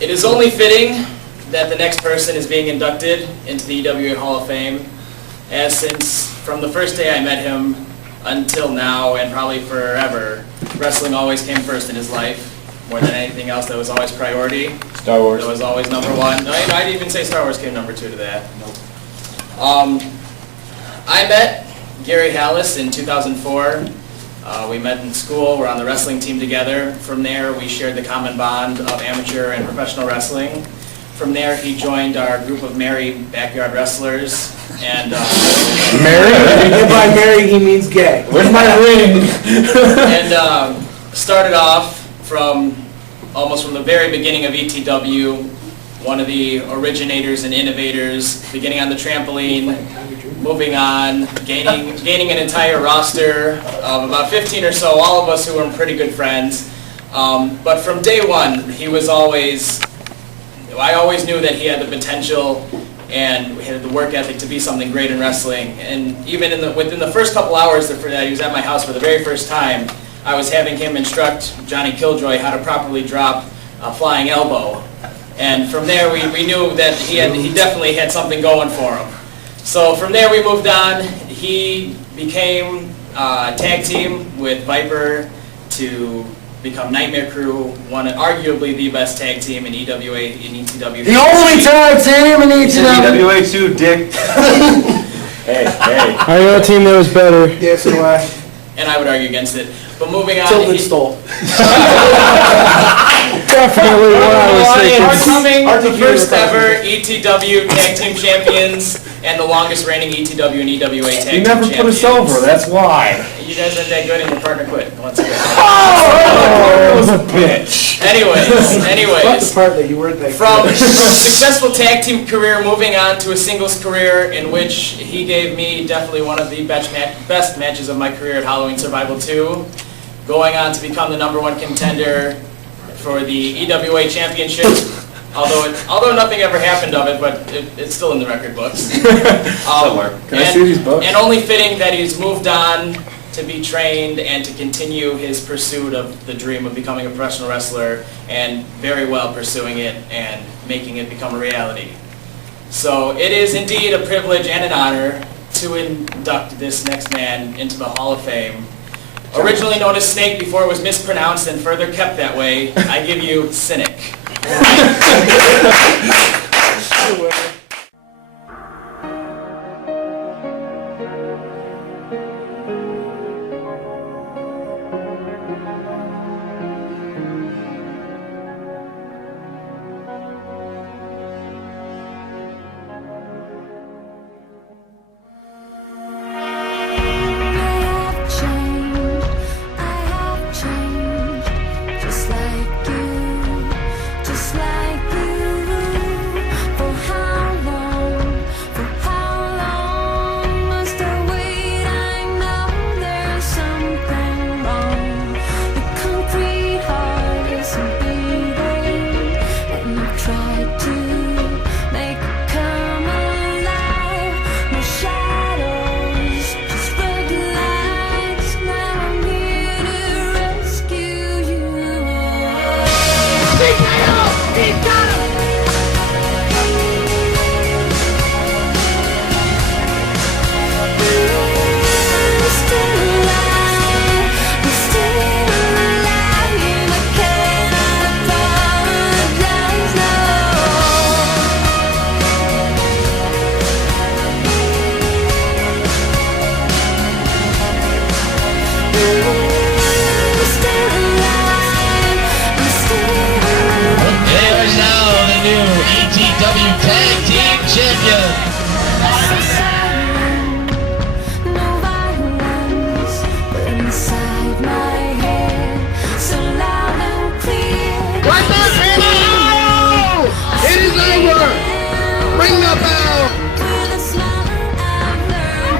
It is only fitting that the next person is being inducted into the EWA Hall of Fame, as since from the first day I met him until now, and probably forever, wrestling always came first in his life. More than anything else, that was always priority. Star Wars. That was always number one. No, I'd even say Star Wars came number two to that. Nope. I met Gary Hallis in 2004. We met in school. We're on the wrestling team together. From there, we shared the common bond of amateur and professional wrestling. From there, he joined our group of merry backyard wrestlers. And Mary? And by married, he means gay. Where's my ring? and started off from almost from the very beginning of ETW, one of the originators and innovators, beginning on the trampoline, moving on, gaining an entire roster of about 15 or so, all of us who were pretty good friends. But from day one, I always knew that he had the potential and had the work ethic to be something great in wrestling. And even within the first couple hours that he was at my house for the very first time, I was having him instruct Johnny Killjoy how to properly drop a flying elbow. And from there, we knew that he definitely had something going for him. So from there, we moved on. He became a tag team with Viper to become Nightmare Crew, arguably the best tag team in EWA and ETW. The only tag team in ETW. EWA too, dick. Hey. I know a team that was better. Yes, so do I. And I would argue against it. But moving on, Tilden stole. Definitely what I was thinking. Becoming the first ever ETW Tag Team Champions and the longest reigning ETW and EWA Tag Team Champions. You never put us over, that's why. You guys aren't that good and your partner quit once again. Oh, was a bitch. Anyways. The part that you weren't that From good. a successful tag team career, moving on to a singles career in which he gave me definitely one of the best matches of my career at Halloween Survival 2. Going on to become the #1 contender for the EWA Championship, although nothing ever happened of it, but it's still in the record books. Somewhere. Can I see these books? And only fitting that he's moved on to be trained and to continue his pursuit of the dream of becoming a professional wrestler, and very well pursuing it and making it become a reality. So it is indeed a privilege and an honor to induct this next man into the Hall of Fame. Originally known as Cynake before it was mispronounced and further kept that way, I give you Cynake.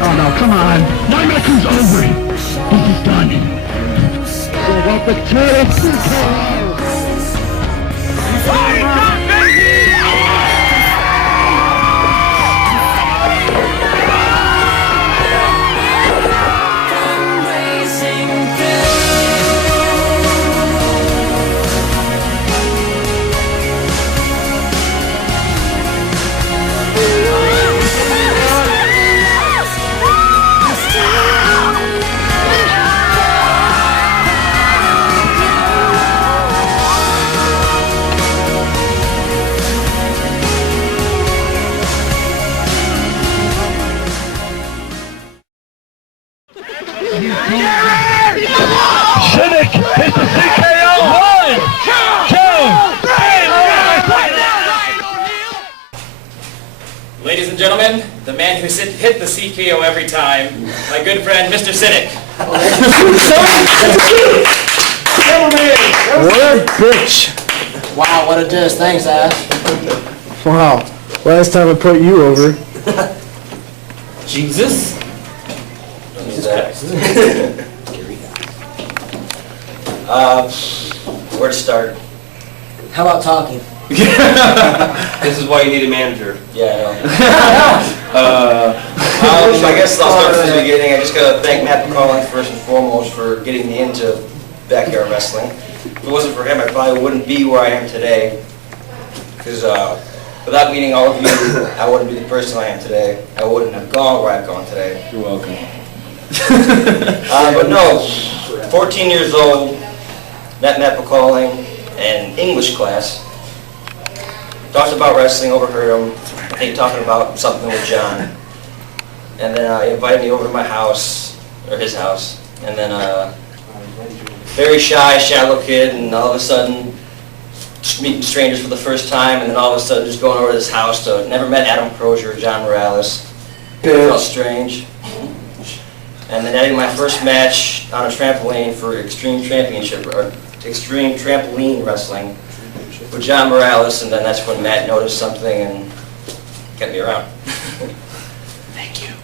Oh no, come on. My match is over. This is done. I got the turret. Ladies and gentlemen, the man who hit the CKO every time, my good friend, Mr. Cynake. What a bitch. Wow, what a diss. Thanks, Ash. Wow. Last time I put you over. Jesus. Where to start? How about talking? This is why you need a manager. Yeah, I know. I guess I'll start from the beginning. I just gotta thank Matt McCalling first and foremost for getting me into backyard wrestling. If it wasn't for him, I probably wouldn't be where I am today. Because without meeting all of you, I wouldn't be the person I am today. I wouldn't have gone where I've gone today. You're welcome. But no, 14 years old, met Matt McCalling in English class. Talked about wrestling, overheard him, I think talking about something with John. And then he invited me over to my house, or his house. And then very shy, shallow kid, and all of a sudden just meeting strangers for the first time, and then all of a sudden just going over to this house to, never met Adam Crozier or John Morales. It felt strange. And then having my first match on a trampoline for X-Treme Championship, or X-Treme Trampoline Wrestling with John Morales, and then that's when Matt noticed something and kept me around. Thank you.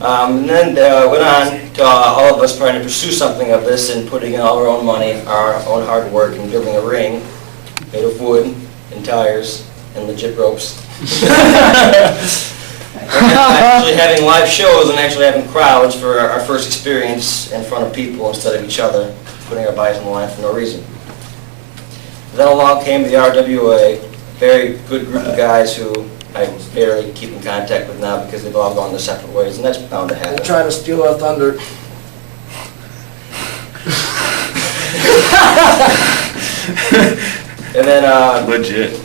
And then went on to all of us trying to pursue something of this and putting in all our own money, our own hard work, and building a ring made of wood and tires and legit ropes. Actually having live shows and actually having crowds for our first experience in front of people instead of each other, putting our bodies on the line for no reason. Then along came the RWA, very good group of guys who I barely keep in contact with now because they've all gone their separate ways, and that's bound to happen. They're trying to steal our thunder. And then, Legit.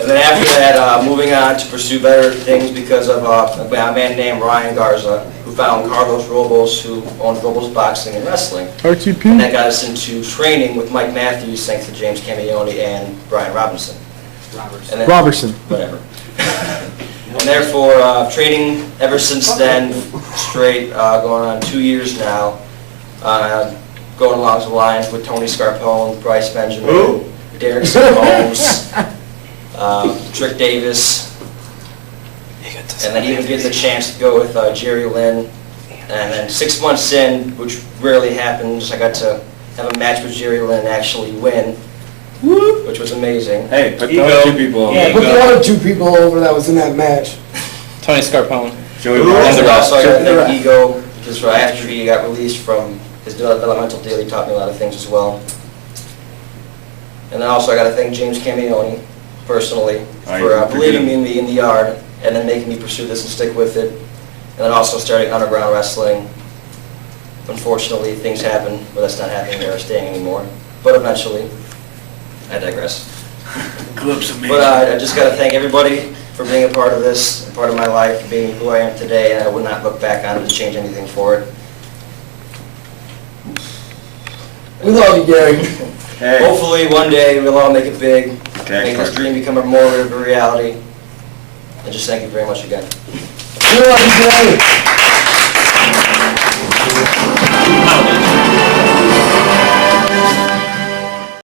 and then after that, moving on to pursue better things because of a man named Ryan Garza, who found Carlos Robles, who owned Robles Boxing and Wrestling. And R2P. that got us into training with Mike Matthews, thanks to James Camione and Brian Robinson. And then, Robertson. whatever. And therefore, training ever since then, straight, going on 2 years now, going along the lines with Tony Scarpone, Bryce Benjamin, Derek Holmes, Trick Davis, and then even getting the chance to go with Jerry Lynn. And then 6 months in, which rarely happens, I got to have a match with Jerry Lynn and actually win, which was amazing. Hey, put those two people on. Yeah, put the other two people over that was in that match. Tony Scarpone. Joey And Barnes. also I got to thank Ego, because after he got released from his developmental deal, he taught me a lot of things as well. And then also I got to thank James Camione, personally, for believing in me in the yard, and then making me pursue this and stick with it. And then also starting underground wrestling. Unfortunately, things happen, but that's not happening or staying anymore. But eventually, I digress. But I just got to thank everybody for being a part of this, a part of my life, being who I am today, and I would not look back on it to change anything for it. We love you, Gary. Hey. Hopefully, one day, we'll all make it big, Okay, make this Clark. dream become more of a reality. And just thank you very much again. We love you, Gary.